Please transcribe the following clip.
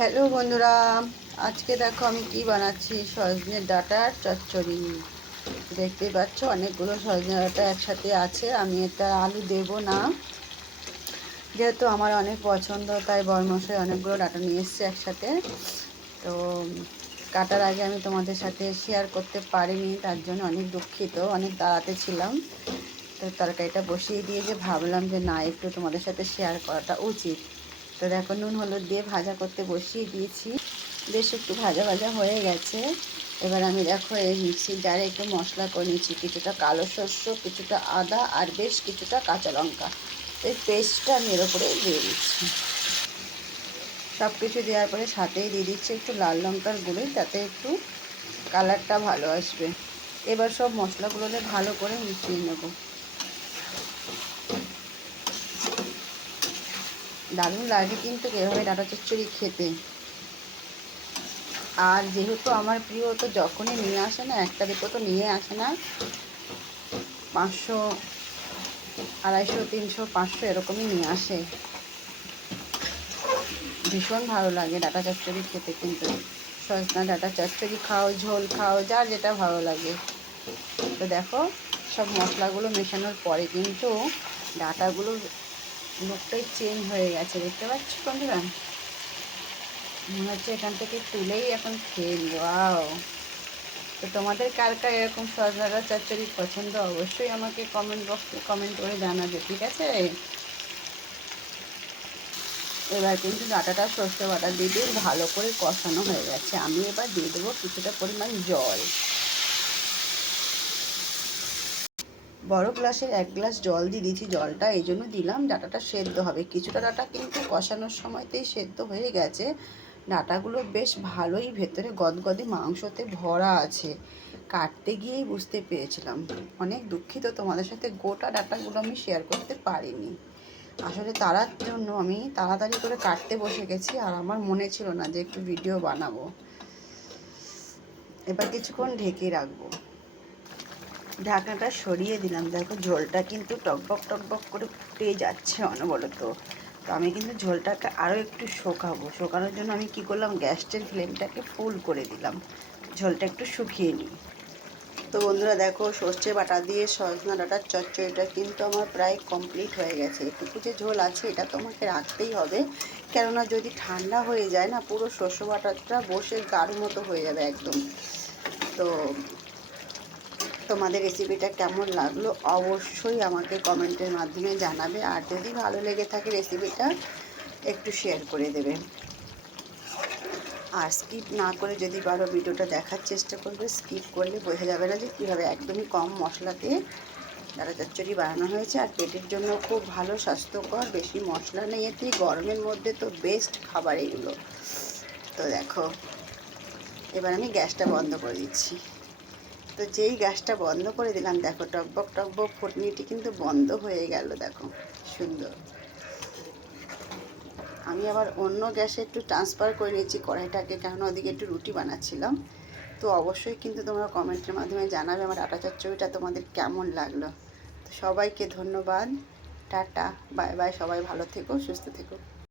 Hello বন্ধুরা, আজকে দেখো আমি কি বানাচ্ছি। সজনে ডাঁটার চচ্চড়ি। দেখতেই পাচ্ছ অনেকগুলো সজনে ডাঁটা একসাথে আছে। আমি এটা আলু দেব না, যেহেতু আমার অনেক পছন্দ, তাই বরমশাই অনেকগুলো ডাঁটা নিয়ে এসছে একসাথে। তো কাটার আগে আমি তোমাদের সাথে শেয়ার করতে পারিনি, তার জন্য অনেক দুঃখিত। অনেক তাড়াতে ছিলাম, তো তরকারিটা বসিয়ে দিয়ে যে ভাবলাম যে না, একটু তোমাদের সাথে শেয়ার করাটা উচিত। তো দেখো নুন হলুদ দিয়ে ভাজা করতে বসিয়ে দিয়েছি। বেশ একটু ভাজা ভাজা হয়ে গেছে। এবার আমি দেখো এই মিক্সির জারে একটু মশলা করে নিচ্ছি। কিছুটা কালো সর্ষ, কিছুটা আদা, আর বেশ কিছুটা কাঁচা লঙ্কা। এই পেস্টটা আমি এর ওপরে দিয়ে দিচ্ছি। সব কিছু দেওয়ার পরে সাথেই দিয়ে দিচ্ছি একটু লাল লঙ্কার গুঁড়ো, তাতে একটু কালারটা ভালো আসবে। এবার সব মশলাগুলোতে ভালো করে মিশিয়ে নেব। দারুণ লাগে কিন্তু এভাবে ডাঁটা চচ্চড়ি খেতে। আর যেহেতু আমার প্রিয়, তো যখনই নিয়ে আসে না, একটা দুটো তো নিয়ে আসে না, 500, 250, 300, 500 এরকমই নিয়ে আসে। ভীষণ ভালো লাগে ডাঁটা চচ্চড়ি খেতে কিন্তু। সজনা ডাঁটা চচ্চড়ি খাও, ঝোল খাও, যার যেটা ভালো লাগে। তো দেখো সব মশলাগুলো মেশানোর পরে কিন্তু ডাঁটাগুলো লুকটাই চেঞ্জ হয়ে গেছে। দেখতে পাচ্ছ বন্ধুরা? মনে হচ্ছে এখান থেকে তুলেই এখন খেয়ে নিই। ওয়াও! তো তোমাদের কার কার এরকম সজনা ডাঁটা চচ্চড়ি পছন্দ, অবশ্যই আমাকে কমেন্ট বক্সে কমেন্ট করে জানাবে, ঠিক আছে? এবার কিন্তু ডাঁটাটা সর্ষে বাটা দিয়ে দিয়ে ভালো করে কষানো হয়ে গেছে। আমি এবার দিয়ে দেবো কিছুটা পরিমাণ জল। বড় গ্লাসের 1 গ্লাস জল দিয়ে দিয়েছি। জলটা এই জন্য দিলাম, ডাঁটাটা সেদ্ধ হবে। কিছুটা ডাঁটা কিন্তু কষানোর সময়তেই সেদ্ধ হয়ে গেছে। ডাঁটাগুলো বেশ ভালোই ভেতরে গদগদে মাংসতে ভরা আছে। কাটতে গিয়েই বুঝতে পেরেছিলাম। অনেক দুঃখিত, তোমাদের সাথে গোটা ডাঁটাগুলো আমি শেয়ার করতে পারিনি। আসলে তার জন্য আমি তাড়াতাড়ি করে কাটতে বসে গেছি, আর আমার মনে ছিল না যে একটু ভিডিও বানাবো। এবার কিছুক্ষণ ঢেকে রাখবো। ঢাকনাটা সরিয়ে দিলাম। দেখো ঝোলটা কিন্তু টকবক টকবক করে ফুটে যাচ্ছে অনবরত। তো আমি কিন্তু ঝোলটাকে আরও একটু শুকানোর জন্য আমি কি করলাম, গ্যাসের ফ্লেমটাকে ফুল করে দিলাম। ঝোলটা একটু শুকিয়ে নিই। তো বন্ধুরা দেখো, সর্ষে বাটা দিয়ে সজনা ডাঁটার চচ্চড়িটা কিন্তু আমার প্রায় কমপ্লিট হয়ে গেছে। এটুকু যে ঝোল আছে এটা তোমাকে রাখতেই হবে, কেননা যদি ঠান্ডা হয়ে যায় না, পুরো সর্ষে বাটাটা বসে গাঢ় মতো হয়ে যাবে একদম। তো তোমাদের রেসিপিটা কেমন লাগলো অবশ্যই আমাকে কমেন্টের মাধ্যমে জানাবে। আর যদি ভালো লেগে থাকে রেসিপিটা একটু শেয়ার করে দেবে। আর স্কিপ না করে যদি পারো ভিডিওটা দেখার চেষ্টা করবে। স্কিপ করলে বোঝা যাবে না যে কীভাবে একদমই কম মশলাতে ডাঁটা চচ্চড়ি বানানো হয়েছে। আর পেটের জন্য খুব ভালো, স্বাস্থ্যকর, বেশি মশলা নেই এতে। গরমের মধ্যে তো বেস্ট খাবার এগুলো। তো দেখো এবার আমি গ্যাসটা বন্ধ করে দিচ্ছি। তো যেই গ্যাসটা বন্ধ করে দিলাম, দেখো টকবক টকবক ফুটনিটি কিন্তু বন্ধ হয়ে গেল। দেখো সুন্দর। আমি আবার অন্য গ্যাসে একটু ট্রান্সফার করে নিয়েছি কড়াইটাকে, কারণ ওদিকে একটু রুটি বানাচ্ছিলাম। তো অবশ্যই কিন্তু তোমরা কমেন্টের মাধ্যমে জানাবে আমার ডাঁটা চচ্চড়িটা তোমাদের কেমন লাগলো। তো সবাইকে ধন্যবাদ। Tata, bye bye. সবাই ভালো থেকো, সুস্থ থেকো।